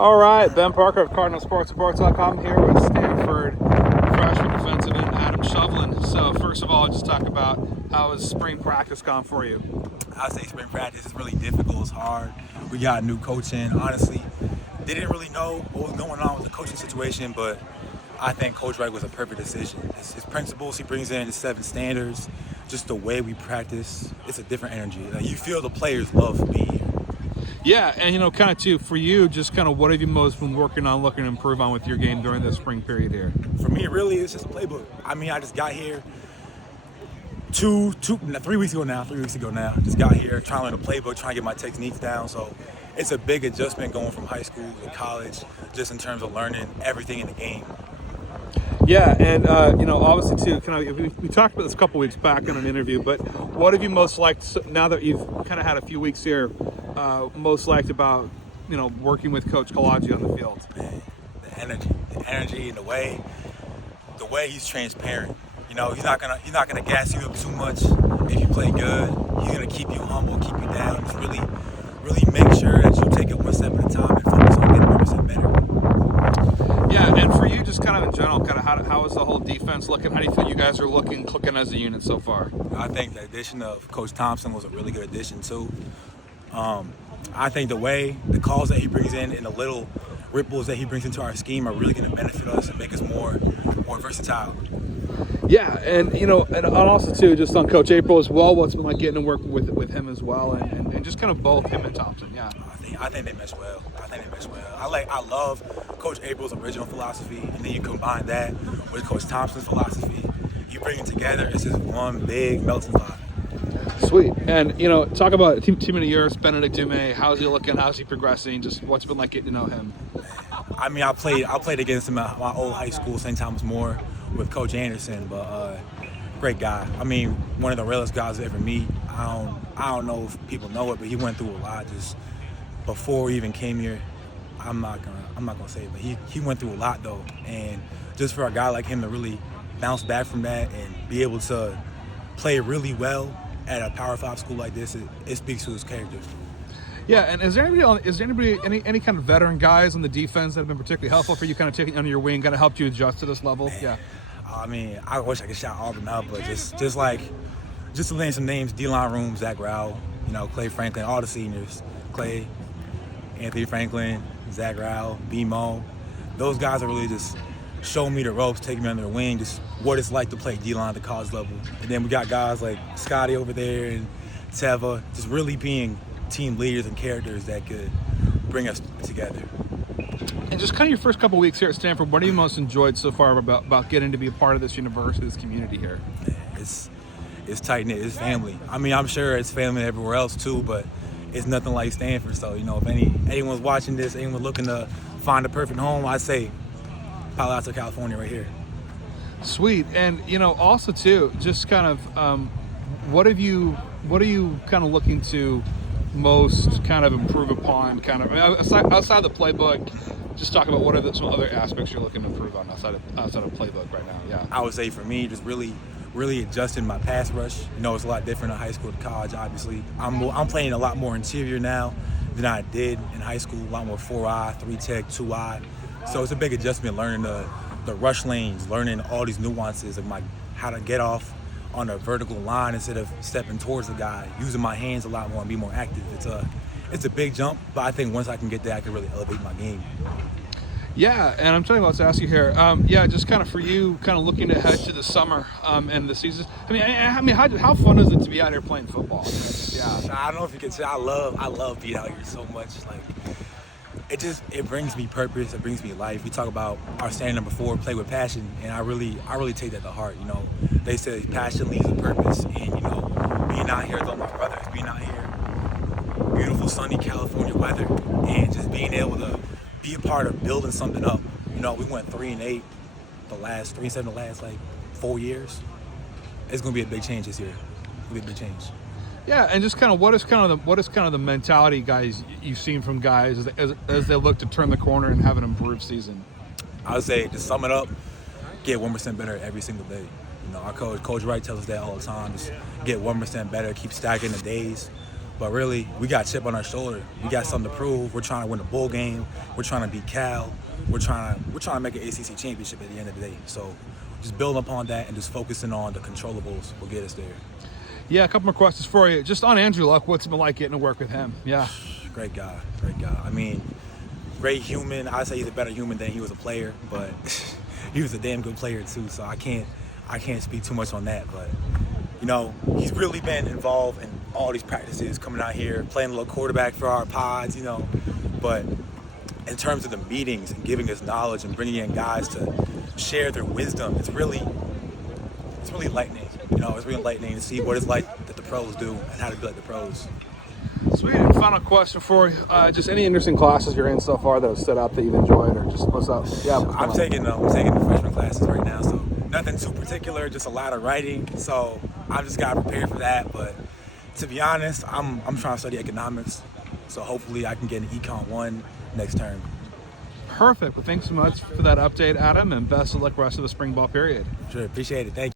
All right, Ben Parker of CardinalSportsReports.com here with Stanford freshman defensive end Adam Shovlin. So first of all, just talk about how has spring practice gone for you? I'd say spring practice is really difficult. It's hard. We got a new coach in. Honestly, they didn't really know what was going on with the coaching situation, but I think Coach Wright was a perfect decision. His principles he brings in, his 7 standards, just the way we practice, it's a different energy. Like, you feel the players love being here. Yeah, and kind of too, for you, just kind of what have you most been working on, looking to improve on with your game during this spring period here? For me, really, it's just a playbook. I mean, I just got here 3 weeks ago now. Just got here trying to learn the playbook, trying to get my techniques down. So it's a big adjustment going from high school to college, just in terms of learning everything in the game. Yeah, and obviously too, we talked about this a couple weeks back in an interview, but what have you most liked now that you've kind of had a few weeks here? Most liked about working with Coach Kalaji on the field? Man, the energy, and the way he's transparent. He's not gonna gas you up too much if you play good. He's gonna keep you humble, keep you down. Just really make sure that you take it one step at a time and focus on getting 1% better. Yeah, and for you, just kind of in general, kind of how is the whole defense looking? How do you feel you guys are clicking as a unit so far? I think the addition of Coach Thompson was a really good addition too. I think the calls that he brings in and the little ripples that he brings into our scheme are really going to benefit us and make us more versatile. Yeah, and also too, just on Coach April as well, what's been like getting to work with him as well, and just kind of both him and Thompson. Yeah, I think they mesh well. I love Coach April's original philosophy, and then you combine that with Coach Thompson's philosophy. You bring it together. It's just one big melting pot. Sweet. And talk about team of the year, Benedict Dume. How's he looking? How's he progressing? Just what's been like getting to know him? I mean, I played against him at my old high school, St. Thomas More, with Coach Anderson, but great guy. I mean, one of the realest guys I ever meet. I don't know if people know it, but he went through a lot just before he even came here. I'm not gonna say it, but he went through a lot though, and just for a guy like him to really bounce back from that and be able to play really well at a Power 5 school like this, it speaks to his character. Yeah, and is there anybody any kind of veteran guys on the defense that have been particularly helpful for you, kind of taking under your wing, kind of helped you adjust to this level? Man, yeah. I mean, I wish I could shout all of them out, but just to name some names: D-line room, Zach Rowell, Clay Franklin, all the seniors, Clay, Anthony Franklin, Zach Rowell, B-Mo. Those guys are really just showing me the ropes, taking me under the wing, just what it's like to play D-line at the college level. And then we got guys like Scotty over there and Teva, just really being team leaders and characters that could bring us together. And just kind of your first couple weeks here at Stanford, what have you most enjoyed so far about getting to be a part of this university, this community here? It's tight-knit, it's family. I mean, I'm sure it's family everywhere else too, but it's nothing like Stanford. So, if anyone's watching this, anyone looking to find a perfect home, I'd say Palo Alto, California, right here. Sweet. And also too, just kind of what are you kind of looking to most kind of improve upon, kind of outside the playbook? Just talk about what are some other aspects you're looking to improve on outside of playbook right now. Yeah, I would say for me, just really adjusting my pass rush. It's a lot different in high school to college. Obviously, I'm playing a lot more interior now than I did in high school. A lot more 4-eye, 3-tech, 2-eye. So it's a big adjustment learning the rush lanes, learning all these nuances of how to get off on a vertical line instead of stepping towards the guy, using my hands a lot more and be more active. It's a big jump, but I think once I can get there, I can really elevate my game. Yeah, and I'm telling you what to ask you here. Just kind of for you, kind of looking ahead to the summer and the season. I mean, how fun is it to be out here playing football? Yeah, I don't know if you can say I love being out here so much. Like, it brings me purpose. It brings me life. We talk about our standard number 4, play with passion, and I really take that to heart. They say passion leads to purpose, and being out here with all my brothers, being out here, beautiful sunny California weather, and just being able to be a part of building something up. We went 3-8 the last 3-7 the last 4 years. It's gonna be a big change this year. It'll be a big change. Yeah, and just kind of what is kind of the mentality, guys, you've seen from guys as they look to turn the corner and have an improved season? I would say, to sum it up, get 1% better every single day. Our coach Wright tells us that all the time. Just get 1% better, keep stacking the days. But really, we got a chip on our shoulder. We got something to prove. We're trying to win a bowl game. We're trying to beat Cal. We're trying to make an ACC championship at the end of the day. So just building upon that and just focusing on the controllables will get us there. Yeah, a couple more questions for you. Just on Andrew Luck, what's it been like getting to work with him? Yeah. Great guy. I mean, great human. I'd say he's a better human than he was a player, but he was a damn good player too. So I can't speak too much on that. But you know, he's really been involved in all these practices, coming out here, playing a little quarterback for our pods, you know. But in terms of the meetings and giving us knowledge and bringing in guys to share their wisdom, it's really enlightening. You know, it's really enlightening to see what it's like that the pros do and how to be like the pros. Sweet. And final question for you. Just any interesting classes you're in so far that have stood out that you've enjoyed, or just what's up? Yeah, I'm taking the freshman classes right now, so nothing too particular, just a lot of writing. So I've just got to prepare for that. But to be honest, I'm trying to study economics, so hopefully I can get an Econ 1 next term. Perfect. Well, thanks so much for that update, Adam, and best of luck rest of the spring ball period. Sure, appreciate it. Thank you.